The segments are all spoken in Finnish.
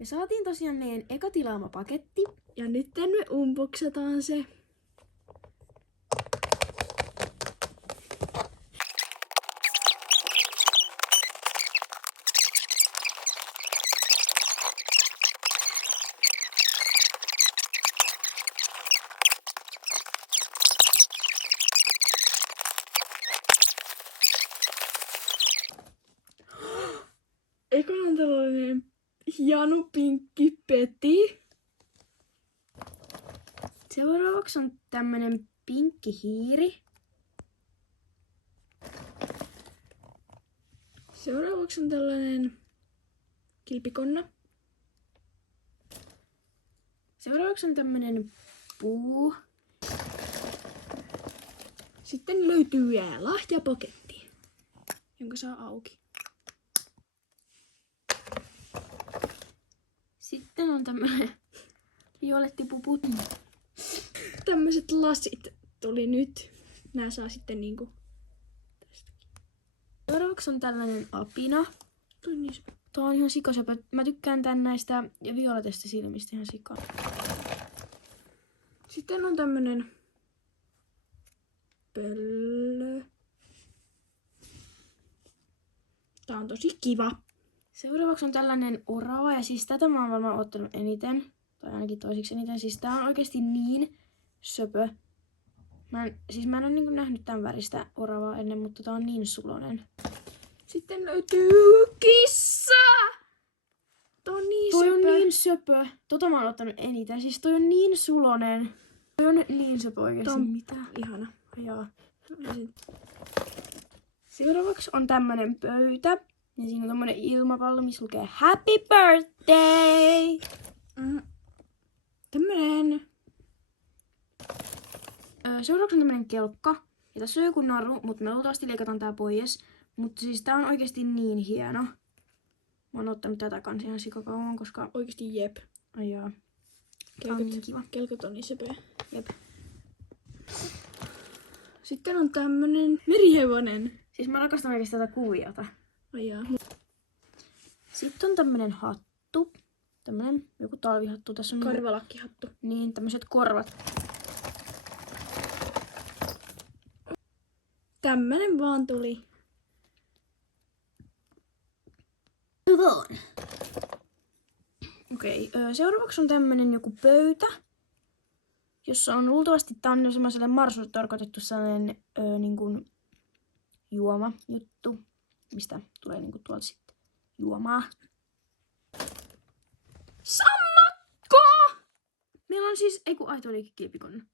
Me saatiin tosiaan meidän eka tilaama paketti. Ja nyt me unboxataan se. Ekana on tällainen hieno pinkki peti. Seuraavaksi on tämmönen pinkki hiiri. Seuraavaksi on tällainen kilpikonna. Seuraavaksi on tämmönen puu. Sitten löytyy vielä lahjapaketti, jonka saa auki. Sitten on tämmönen violettipuput. Tämmöiset lasit tuli nyt. Nää saa sitten niinku tästäkin. Seuraavaksi on tällainen apina. Tunnis. Tuo on ihan sikasöpö. Mä tykkään tän näistä violetista silmistä ihan sikaa. Sitten on tämmönen pöllö. Tää on tosi kiva. Seuraavaksi on tällainen orava, ja siis tätä mä oon varmaan ottanut eniten, tai ainakin toisiksi eniten. Siis tää on oikeesti niin söpö. Mä en ole niinku nähnyt tämän väristä oravaa ennen, mutta tää on niin sulonen. Sitten löytyy kissa! Tää on niin Toi söpö. on niin söpö. Tota mä oon ottanut eniten. Siis toi on niin sulonen. Toi on niin söpö oikeesti. Tää on mitä? ihana. Joo. Seuraavaksi on tämmönen pöytä. Ja siinä on tämmönen ilmapallo, missä lukee Happy Birthday! Tämmönen. Seuraavaksi on tämmönen kelkka. Ja tässä on joku naru, mutta me luultavasti leikataan tää pois. Mutta siis tää on oikeesti niin hieno. Mä oon ottanut tätä kans ihan sikakauan, koska... Oikeesti jep. Ai jaa. Tää on niin kiva. Kelkot on niin söpöjä. Jep. Sitten on tämmönen merihevonen. Siis mä rakastan oikeesti tätä kuviota. Ai jaa. Sitten on tämmönen hattu. Tämmönen joku talvihattu. Tässä on Karvalakkihattu. niin tämmöiset korvat. Tämmönen vaan tuli. Okei, seuraavaksi on tämmönen joku pöytä, jossa on luultavasti, tää on semmoiselle marsulle tarkoitettu sellainen niinku juoma juttu, mistä tulee niinku tuolta sitten juomaa. Sammakko! Meillä on siis, ei kun aito olikin kilpikonna.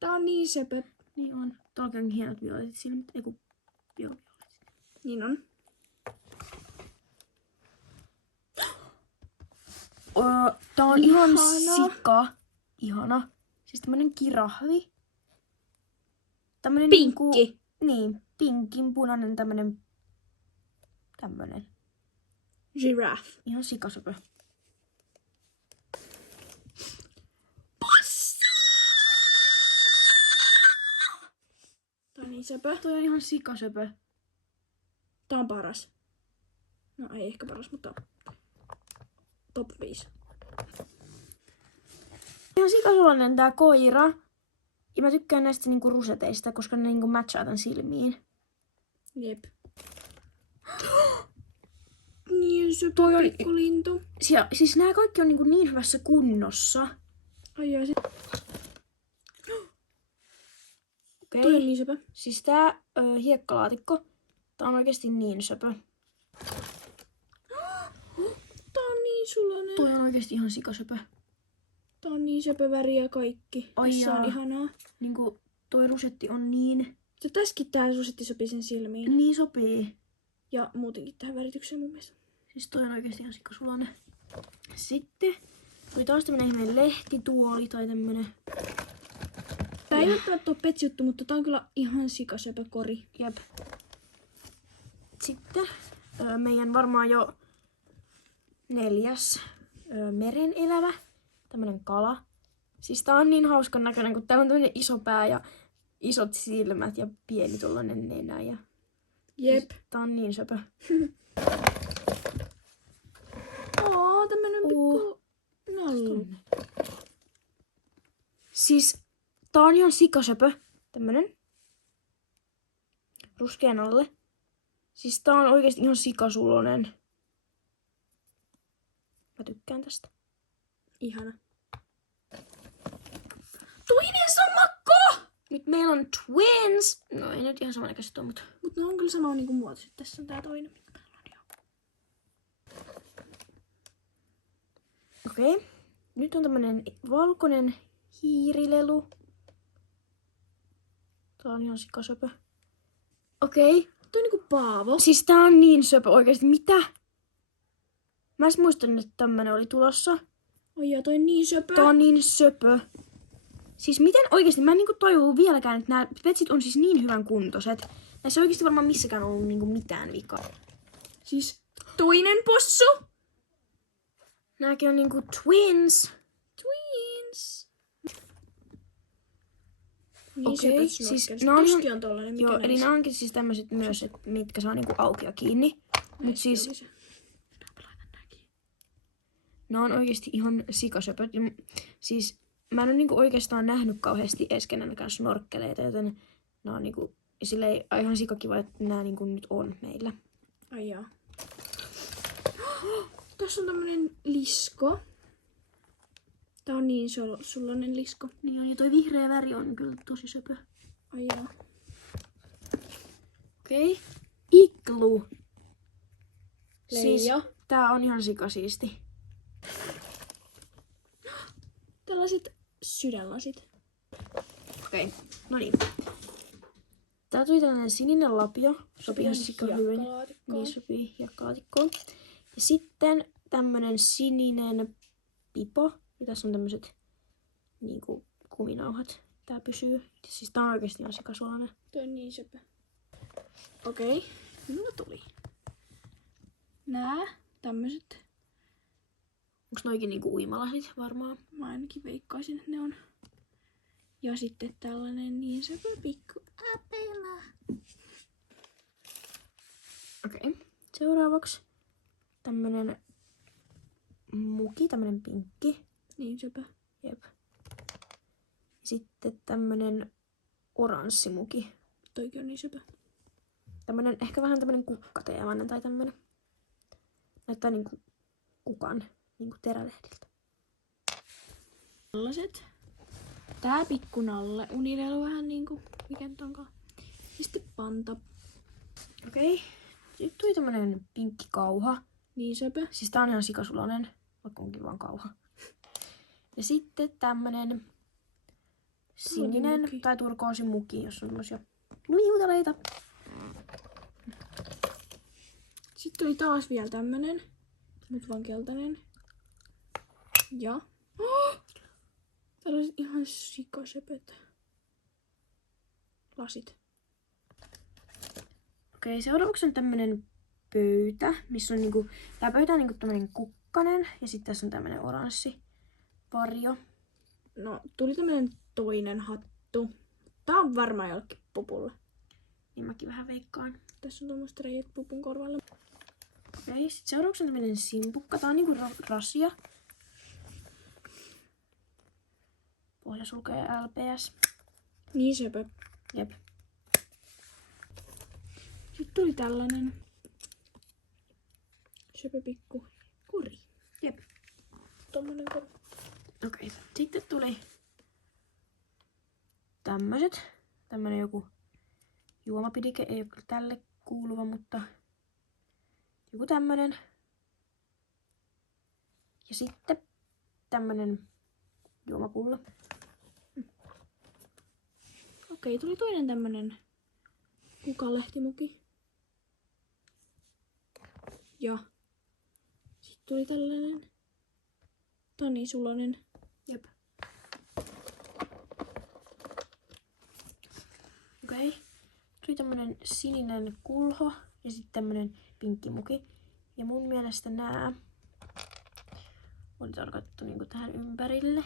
Tää on niin söpö. Niin on. Tuolla on hienot violetit silmät, ei kun violetit. Niin on. Tää on ihan Ihana. sika. Ihana. Siis tämmönen kirahvi. Tämmönen Pinkki. Niin, pinkin punainen tämmönen. Giraffe. Ihan sikasöpö. Tää on niin söpö. Toi on ihan sikasöpö. Tää on paras. No ei ehkä paras, mutta top 5. Ihan sikasuloinen tää koira. Ja mä tykkään näistä niinku ruseteista, koska ne niinku matchaa tän silmiin. Jep. Niin söpö Toi on- pikkulintu. Siis nää kaikki on niinku niin hyvässä kunnossa. Ai jaa, se. Okei. Toi on niin söpö. Siis tää hiekkalaatikko. Tää on oikeesti niin söpö. Tää on niin sulonen. Toi on oikeesti ihan sikasöpö. Tää on niin söpö väri ja kaikki. Ai Tässä on jaa. ihanaa. Niinku toi rusetti on niin Tässäkin tää susitti sopii sen silmiin. niin sopii. Ja muutenkin tähän väritykseen mun mielestä. Siis toi on oikeesti ihan sikasulonen. Sitten tuli taas tämmönen ihmeen lehtituoli tai tämmönen. Tää ei välttämättä ole petsijuttu, mutta tää on kyllä ihan sikasöpö kori. Jep. Sitten meidän varmaan jo 4. meren elävä. Tämmönen kala. Siis tää on niin hauskan näköinen, kun täällä on tämmönen iso pää ja isot silmät ja pieni tollanen nenä. Ja Jep. tää on niin söpö. tonne? Siis tää on ihan sikasöpö. Tämmönen. Ruskean alle. Siis tää on oikeesti ihan sikasulonen. Mä tykkään tästä. Ihana. Toinen sammakko! Nyt meillä on twins! No ei nyt ihan samannäköiset ole, mutta... Mut ne on kyllä sama niinku muotoiset. Tässä on tää toinen, mikä meillä on jo. Okei. Nyt on tämmönen valkoinen hiirilelu. Tää on ihan sikasöpö. Okei. Toi on niinku Paavo. Siis tää on niin söpö oikeesti. Mitä? Mä edes muistan, että tämmönen oli tulossa. Oi joo, toi on niin söpö. Tää on niin söpö. Siis miten oikeesti? Mä en niinku toivu vieläkään, että nämä petsit on siis niin hyvän kuntoiset. Näissä ei oikeesti varmaan missäkään ollut niinku mitään vikaa. Siis toinen possu. Nääkin on niinku twins. Twins. Niin Okei, söpöt siis snorkelit. nää on Toski ihan- on tollanen, mikä Joo, eli näissä? nämä onkin siis tämmöiset myös, mitkä saa niinku auki ja kiinni. Mut siis oli se. Mä laitan nääkin. ne on oikeesti ihan sikasöpöt. Ja siis mä en oo niinku oikeastaan nähnyt kauheasti edes kenenkään snorkkeleita, joten nää on niinku silleen ihan sikakiva, että nää niinku nyt on meillä. Ai jaa. Tässä on tämmönen lisko. Tää on niin sullainen lisko. Niin on, ja toi vihreä väri on kyllä tosi söpö. Ai jaa. Okei. Iglu. Siis Leija. tää on ihan sikasiisti. Tällaiset sydänlasit. Okei, no niin. Tää tuli tällainen sininen lapio. Sopii ihan sika hyvin. Niin sopii hiekkalaatikkoon. Ja sitten tämmönen sininen pipo. Ja tässä on tämmöset niinku kuminauhat. Tää pysyy. Ja siis tää on oikeesti ihan sikasulainen. Toi on niin söpö. Okei. Minulla tuli. Nää tämmöset. Onks noikin niinku uimalasit varmaan? Mä ainakin veikkaisin, että ne on. Ja sitten tällainen niin söpö pikku apela. Okei. Seuraavaksi tämmönen muki, tämmönen pinkki. Niin söpö. Jep. Sitten tämmönen oranssimuki. Toikin on niin söpö. Tämmönen, ehkä vähän tämmönen kukkateemainen tai tämmönen. Näyttää niinku kukan niinku terälehdiltä. Tällaiset. Tää pikku nalle. Unilelu vähän niinku. Mikä nyt onkaan. Ja sitten panta. Okei. Nyt tuli tämmönen pinkki kauha. Niin söpö. Siis tää on ihan sikasulonen, vaikka onkin vaan kauha. Ja sitten tämmönen sininen muki. tai turkoosin muki, jossa on tämmösiä luiuteleita. Sitten tuli taas vielä tämmönen. Mut vaan keltainen. Ja. Tällaiset ihan sikasöpöt. Lasit. Okei, seuraavaksi on tämmönen pöytä, missä on niinku, tää pöytä on niinku tämmönen kukkanen ja sitten tässä on tämmönen oranssi varjo. No, tuli tämmönen toinen hattu. Tää on varmaan jollekin pupulle. Niin mäkin vähän veikkaan. Tässä on tommoset reijät pupun korvalle. Okei, sit seuraavaksi on tämmönen simpukka. Tää on niinku rasia. Pohja sulkee LPS. Niin söpö. Jep. Sitten tuli tällainen söpö pikku kori. Jep. Tommonen kori. Okei. Sitten tuli tämmöset. Tämmönen joku juomapidike. Ei ole kyllä tälle kuuluva, mutta joku tämmönen. Ja sitten tämmönen juomapullo. Okei, tuli toinen tämmönen kukalehtimuki. Ja sitten tuli tällainen tanisulonen. Jep. Okei. Tuli tämmönen sininen kulho ja sitten tämmönen pinkkimuki. Ja mun mielestä nää oli tarkoitettu niinku tähän ympärille.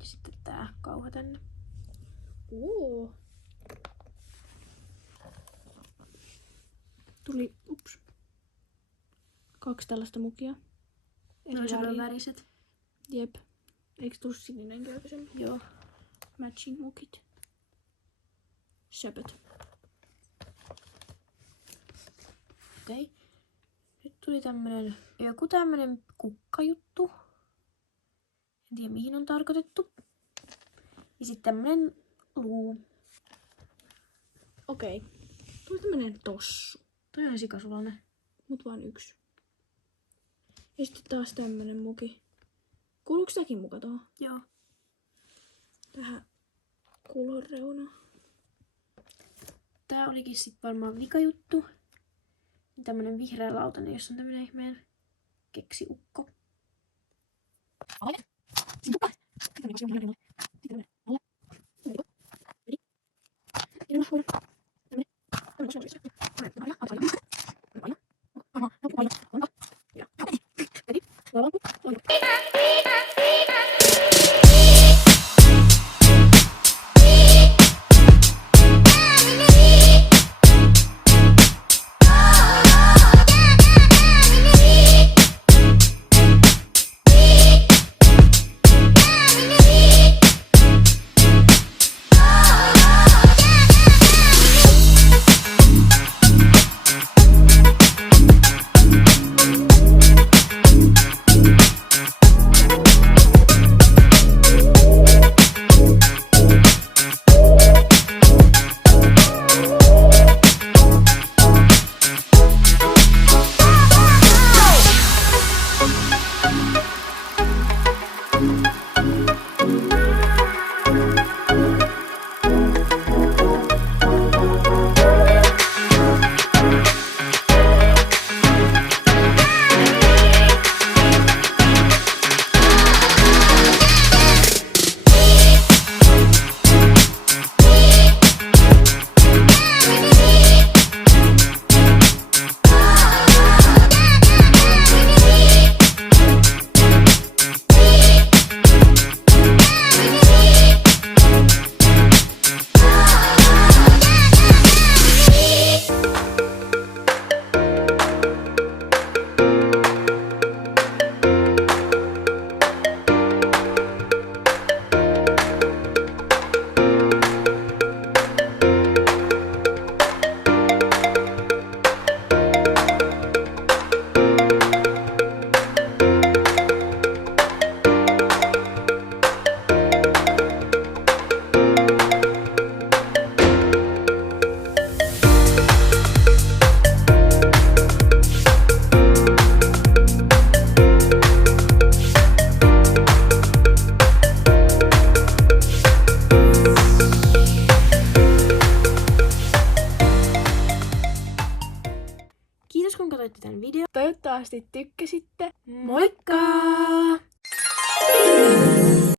Ja sitten tää kauha tänne. Tuli 2 tällaista mukia. Ne on väri. väriset. Jep. Eikö tuu sininenkin aikaisemmin? Joo. Matching mukit. Söpöt. Okei. Nyt tuli joku tämmönen kukkajuttu. En tiedä mihin on tarkoitettu. Ja sitten tämmönen luu. Okei. Tuli tämmönen tossu. Toi on sikasulainen. Mut vaan yksi. Ja sitten taas tämmönen muki. Kuuluuko tämäkin muka tuohon? Joo. Tähän kulon reunaan. Tää olikin sit varmaan vikajuttu. Tämmönen vihreä lautanen, jossa on tämmönen ihmeen keksiukko. Kiitos kun katsoitte tämän videon. Toivottavasti tykkäsitte. Moikka!